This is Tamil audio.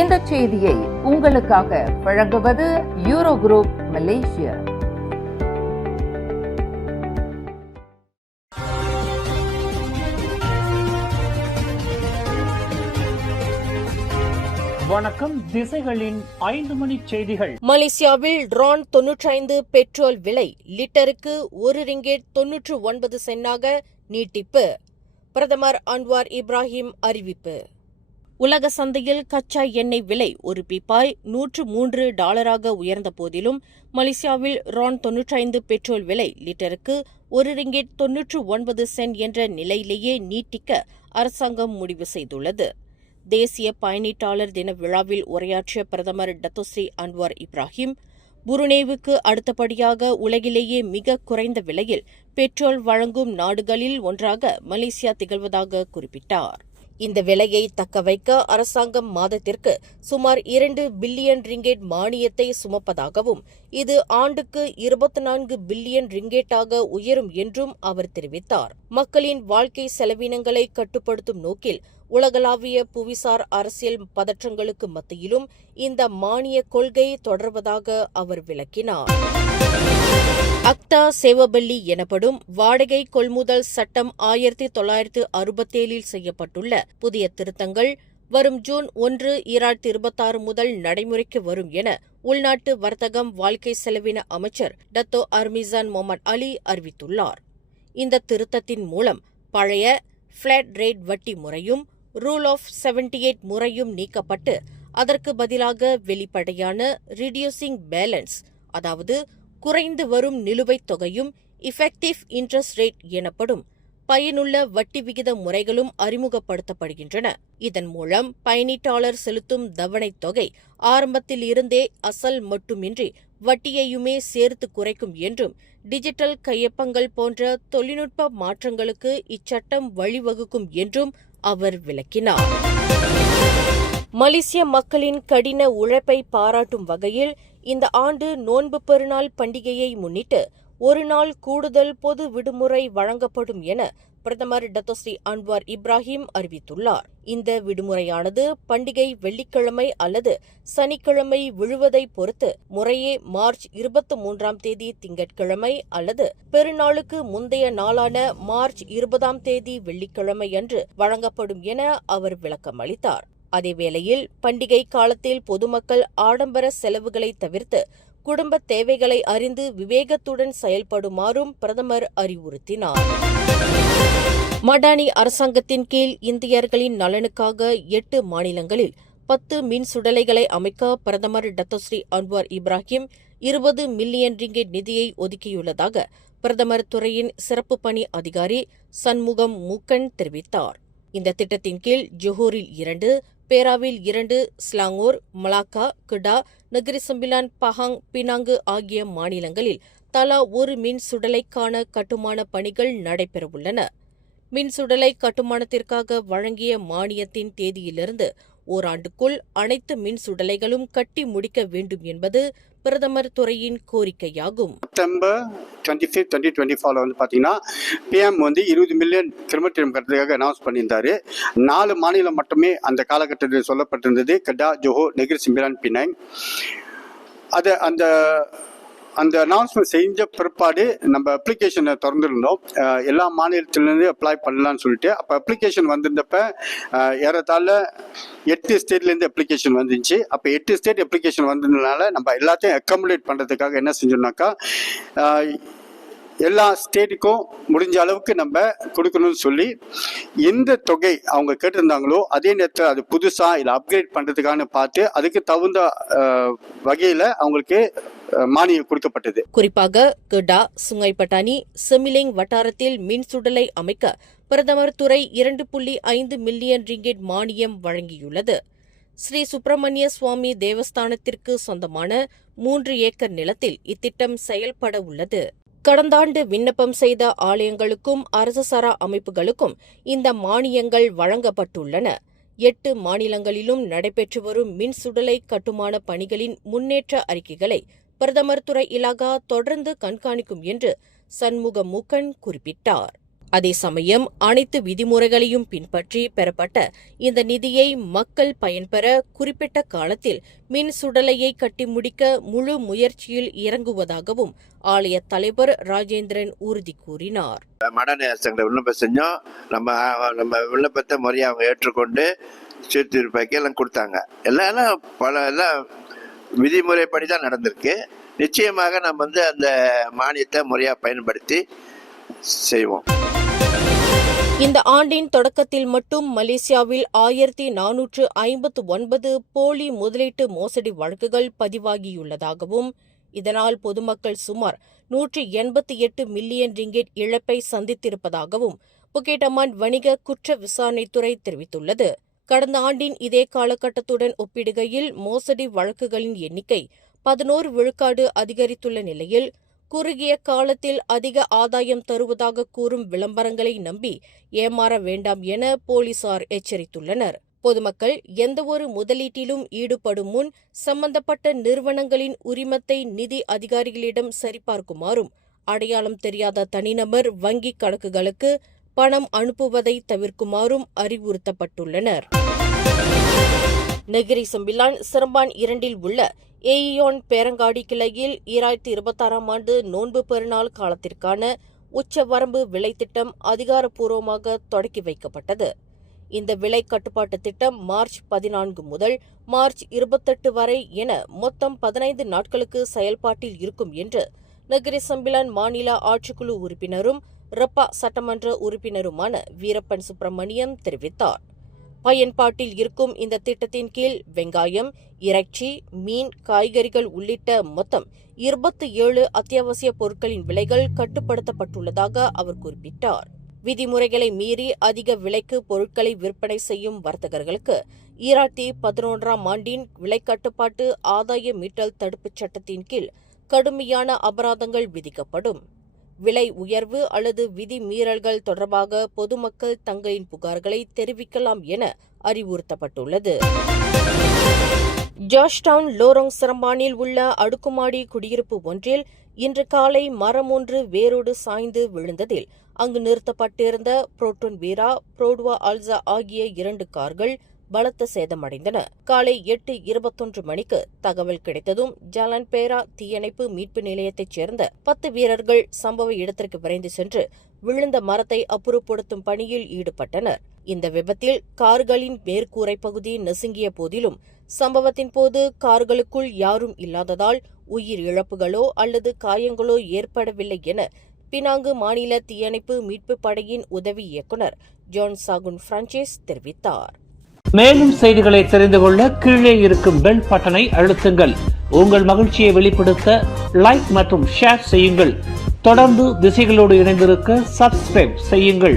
இந்த செய்தியை உங்களுக்காக வழங்குவது யூரோ குரூப் மலேசியா. வணக்கம். திசைகளின் 5 மணி செய்திகள். மலேசியாவில் ரான் 95 பெட்ரோல் விலை லிட்டருக்கு 1 ரிங்கெட் 99 சென்டாக நீட்டிப்பு. பிரதமர் அன்வார் இப்ராஹிம் அறிவிப்பு. உலக சந்தையில் கச்சா எண்ணெய் விலை ஒரு பீப்பாய் $103 உயர்ந்த போதிலும் மலேசியாவில் ரான் 95 பெட்ரோல் விலை லிட்டருக்கு 1 ரிங்கெட் 99 சென்ட் என்ற நிலையிலேயே நீட்டிக்க அரசாங்கம் முடிவு செய்துள்ளது. தேசிய பயணீட்டாளர் தின விழாவில் உரையாற்றிய பிரதமர் டத்தோஸ்ரீ அன்வார் இப்ராஹிம், புருனேவுக்கு அடுத்தபடியாக உலகிலேயே மிக குறைந்த விலையில் பெட்ரோல் வழங்கும் நாடுகளில் ஒன்றாக மலேசியா திகழ்வதாக குறிப்பிட்டார். இந்த விலையை தக்கவைக்க அரசாங்கம் மாதத்திற்கு சுமார் 2 பில்லியன் ரிங்கெட் மானியத்தை சுமப்பதாகவும் இது ஆண்டுக்கு 24 பில்லியன் ரிங்கெட்டாக உயரும் என்றும் அவர் தெரிவித்தார். மக்களின் வாழ்க்கை செலவினங்களை கட்டுப்படுத்தும் நோக்கில் உலகளாவிய புவிசார் அரசியல் பதற்றங்களுக்கு மத்தியிலும் இந்த மானிய கொள்கை தொடர்வதாக அவர் விளக்கினார். அக்தா சேவபல்லி எனப்படும் வாடகை கொள்முதல் சட்டம் 1967 செய்யப்பட்டுள்ள புதிய திருத்தங்கள் வரும் ஜூன் 1, 2026 முதல் நடைமுறைக்கு வரும் என உள்நாட்டு வர்த்தகம் வாழ்க்கை செலவின அமைச்சர் டத்தோ அர்மிசான் முகமது அலி அறிவித்துள்ளார். இந்த திருத்தத்தின் மூலம் பழைய பிளாட் ரேட் வட்டி முறையும் ரூல் ஆஃப் 78 முறையும் நீக்கப்பட்டு அதற்கு பதிலாக வெளிப்படையான ரிடியூசிங் பேலன்ஸ், அதாவது குறைந்து வரும் நிலுவைத் தொகையும் இஃபெக்டிவ் இன்ட்ரெஸ்ட் ரேட் எனப்படும் பயனுள்ள வட்டி விகித முறைகளும் அறிமுகப்படுத்தப்படுகின்றன. இதன் மூலம் பயனீட்டாளர் செலுத்தும் தவணைத் தொகை ஆரம்பத்தில் இருந்தே அசல் மட்டுமின்றி வட்டியையுமே சேர்த்து குறைக்கும் என்றும் டிஜிட்டல் கையொப்பங்கள் போன்ற தொழில்நுட்ப மாற்றங்களுக்கு இச்சட்டம் வழிவகுக்கும் என்றும் அவர் விளக்கினார். மலேசிய மக்களின் கடின உழைப்பை பாராட்டும் வகையில் இந்த ஆண்டு நோன்பு பெருநாள் பண்டிகையை முன்னிட்டு ஒரு நாள் கூடுதல் பொது விடுமுறை வழங்கப்படும் என பிரதமர் டத்தோஸ்ரீ அன்வார் இப்ராஹிம் அறிவித்துள்ளார். இந்த விடுமுறையானது பண்டிகை வெள்ளிக்கிழமை அல்லது சனிக்கிழமை விழுவதை பொறுத்து முறையே மார்ச் 23ஆம் தேதி திங்கட்கிழமை அல்லது பெருநாளுக்கு முந்தைய நாளான மார்ச் 20ஆம் தேதி வெள்ளிக்கிழமை அன்று வழங்கப்படும் என அவர் விளக்கமளித்தார். அதேவேளையில் பண்டிகை காலத்தில் பொதுமக்கள் ஆடம்பர செலவுகளை தவிர்த்து குடும்ப தேவைகளை அறிந்து விவேகத்துடன் செயல்படுமாறும் பிரதமர் அறிவுறுத்தினார். மடானி அரசாங்கத்தின் கீழ் இந்தியர்களின் நலனுக்காக 8 மாநிலங்களில் 10 மின் சுடலைகளை அமைக்க பிரதமர் Datuk Seri Anwar Ibrahim 20 million ringgit நிதியை ஒதுக்கியுள்ளதாக பிரதமர் துறையின் சிறப்பு பணி அதிகாரி சண்முகம் மூக்கன் தெரிவித்தார். இந்த திட்டத்தின் கீழ் ஜொஹூரில் 2, பேராவில் 2, ஸ்லாங்கூர், மலாக்கா, கிடா, நெகிரி சம்பிலான், பஹாங், பினாங்கு ஆகிய மாநிலங்களில் தலா ஒரு மின் சுடலைக்கான கட்டுமான பணிகள் நடைபெறவுள்ளன. மின் சுடலை கட்டுமானத்திற்காக வழங்கிய மானியத்தின் தேதியிலிருந்து ஓராண்டுக்குள் அனைத்து மின் சுடலைகளும் கட்டி முடிக்க வேண்டும் என்பது பிரதமர் துறையின் கோரிக்கையாகும். செப்டம்பர் 25, 2024 வந்து பார்த்தீங்கன்னா பிஎம் வந்து 20 மில்லியன் கிலோமீட்டர் கட்டுறதுக்காக அனௌன்ஸ் பண்ணியிருந்தாரு. 4 மாநிலம் மட்டுமே அந்த காலகட்டத்தில் சொல்லப்பட்டிருந்தது: கெடா, ஜொஹோர், நெகிரி சம்பிலான், பினாங். அந்த அனௌன்ஸ்மெண்ட் செஞ்ச பிற்பாடு நம்ம அப்ளிகேஷனை திறந்துருந்தோம். எல்லா மாநிலத்திலேருந்து அப்ளை பண்ணலான்னு சொல்லிட்டு. அப்போ அப்ளிகேஷன் வந்திருந்தப்ப ஏறத்தாழ 8 ஸ்டேட்லேருந்து அப்ளிகேஷன் வந்துச்சு. அப்போ 8 ஸ்டேட் அப்ளிகேஷன் வந்ததுனால நம்ம எல்லாத்தையும் அக்கமுலேட் பண்ணுறதுக்காக என்ன செஞ்சோம்னாக்கா, எல்லா ஸ்டேட்டுக்கும் முடிஞ்ச அளவுக்கு நம்ம கொடுக்கணும்னு சொல்லி எந்த தொகை அவங்க கேட்டிருந்தாங்களோ அதே நேரத்தில் அது புதுசாக இல்லை அப்கிரேட் பண்ணுறதுக்கான பார்த்து அதுக்கு தகுந்த வகையில் அவங்களுக்கு மானியம் கொடுக்கப்பட்டது. குறிப்பாக கிடா, சுங்கைப்பட்டாணி, செமிலிங் வட்டாரத்தில் மின் சுடலை அமைக்க பிரதமர் துறை 2.5 மில்லியன் ரிங்கெட் மானியம் வழங்கியுள்ளது. ஸ்ரீ சுப்பிரமணிய சுவாமி தேவஸ்தானத்திற்கு சொந்தமான 3 ஏக்கர் நிலத்தில் இத்திட்டம் செயல்பட உள்ளது. கடந்த ஆண்டு விண்ணப்பம் செய்த ஆலயங்களுக்கும் அரசு சாரா அமைப்புகளுக்கும் இந்த மானியங்கள் வழங்கப்பட்டுள்ளன. 8 மாநிலங்களிலும் நடைபெற்று வரும் மின் சுடலை கட்டுமான பணிகளின் முன்னேற்ற அறிக்கைகளை பிரதமர் துறை இலாகா தொடர்ந்து கண்காணிக்கும் என்று சண்முக மூக்கன் குறிப்பிட்டார். அதே சமயம் அனைத்து விதிமுறைகளையும் பின்பற்றி பெறப்பட்ட இந்த நிதியை மக்கள் பயன்பெற குறிப்பிட்ட காலத்தில் மின் சுடலையை கட்டி முடிக்க முழு முயற்சியில் இறங்குவதாகவும் ஆலய தலைவர் ராஜேந்திரன் உறுதி கூறினார். மடநேசங்களை விண்ணப்பம் செஞ்சோம். நம்ம விண்ணப்பத்தை முறையை அவங்க ஏற்றுக்கொண்டு சீர்திருப்பாக்கி எல்லாம் கொடுத்தாங்க. எல்லாம் விதிமுறைப்படி தான் நடந்திருக்கு. நிச்சயமாக நம்ம அந்த மானியத்தை முறையாக பயன்படுத்தி செய்வோம். இந்த ஆண்டின் தொடக்கத்தில் மட்டும் மலேசியாவில் 1459 போலி முதலீட்டு மோசடி வழக்குகள் பதிவாகியுள்ளதாகவும் இதனால் பொதுமக்கள் சுமார் 188 மில்லியன் ரிங்கெட் இழப்பை சந்தித்திருப்பதாகவும் புக்கெட் அமான் வணிக குற்ற விசாரணைத்துறை தெரிவித்துள்ளது. கடந்த ஆண்டின் இதே காலகட்டத்துடன் ஒப்பிடுகையில் மோசடி வழக்குகளின் எண்ணிக்கை 11 விழுக்காடு அதிகரித்துள்ள நிலையில் குறுகிய காலத்தில் அதிக ஆதாயம் தருவதாக கூறும் விளம்பரங்களை நம்பி ஏமாற வேண்டாம் என போலீசார் எச்சரித்துள்ளனர். பொதுமக்கள் எந்தவொரு முதலீட்டிலும் ஈடுபடும் முன் சம்பந்தப்பட்ட நிறுவனங்களின் உரிமத்தை நிதி அதிகாரிகளிடம் சரிபார்க்குமாறும் அடையாளம் தெரியாத தனிநபர் வங்கிக் கணக்குகளுக்கு பணம் அனுப்புவதை தவிர்க்குமாறும் அறிவுறுத்தப்பட்டுள்ளனர். நெகிரி சம்பிலான் சிரம்பான் 2 உள்ள ஏஇயோன் பேரங்காடி கிளையில் 2026 ஆண்டு நோன்பு பெருநாள் காலத்திற்கான உச்சவரம்பு விலை திட்டம் அதிகாரப்பூர்வமாக தொடக்கி வைக்கப்பட்டது. இந்த விலை கட்டுப்பாட்டு திட்டம் மார்ச் 14 முதல் மார்ச் 28 வரை என மொத்தம் 15 நாட்களுக்கு செயல்பாட்டில் இருக்கும் என்று நெகிரி சம்பிலான் மாநில ஆட்சிக்குழு உறுப்பினரும் ரப்பா சட்டமன்ற உறுப்பினருமான வீரப்பன் சுப்பிரமணியம் தெரிவித்தார். பயன்பாட்டில் இருக்கும் இந்த திட்டத்தின் கீழ் வெங்காயம், இறைச்சி, மீன், காய்கறிகள் உள்ளிட்ட மொத்தம் 27 அத்தியாவசிய பொருட்களின் விலைகள் கட்டுப்படுத்தப்பட்டுள்ளதாக அவர் குறிப்பிட்டார். விதிமுறைகளை மீறி அதிக விலைக்கு பொருட்களை விற்பனை செய்யும் வர்த்தகர்களுக்கு 2011 ஆண்டின் விலை கட்டுப்பாட்டு ஆதாய மீட்டல் தடுப்புச் சட்டத்தின் கீழ் கடுமையான அபராதங்கள் விதிக்கப்படும். விலை உயர்வு அல்லது விதி மீறல்கள் தொடர்பாக பொதுமக்கள் தங்களின் புகார்களை தெரிவிக்கலாம் என அறிவுறுத்தப்பட்டுள்ளது. ஜார்ஜ்டவுன் லோரோங் சிரம்பானில் உள்ள அடுக்குமாடி குடியிருப்பு ஒன்றில் இன்று காலை மரம் ஒன்று வேரோடு சாய்ந்து விழுந்ததில் அங்கு நிறுத்தப்பட்டிருந்த புரோட்டோன் வீரா, புரோடுவா ஆல்சா ஆகிய 2 கார்கள் பலத்த சேதமடைந்தன. காலை 8:21 மணிக்கு தகவல் கிடைத்ததும் ஜாலன்பேரா தீயணைப்பு மீட்பு நிலையத்தைச் சேர்ந்த 10 வீரர்கள் சம்பவ இடத்திற்கு விரைந்து சென்று விழுந்த மரத்தை அப்புறப்படுத்தும் பணியில் ஈடுபட்டனர். இந்த விபத்தில் கார்களின் மேற்கூரை பகுதி நசுங்கிய போதிலும் சம்பவத்தின் போது கார்களுக்குள் யாரும் இல்லாததால் உயிர் இழப்புகளோ அல்லது காயங்களோ ஏற்படவில்லை என பினாங்கு மாநில தீயணைப்பு மீட்பு படையின் உதவி இயக்குநர் ஜான் சாகுன் பிரான்சிஸ் தெரிவித்தார். மேலும் செய்திகளை தெரிந்து கொள்ள கீழே இருக்கும் பெல் பட்டனை அழுத்துங்கள். உங்கள் மகிழ்ச்சியை வெளிப்படுத்த லைக் மற்றும் ஷேர் செய்யுங்கள். தொடர்ந்து திசைகளோடு இணைந்திருக்க சப்ஸ்கிரைப் செய்யுங்கள்.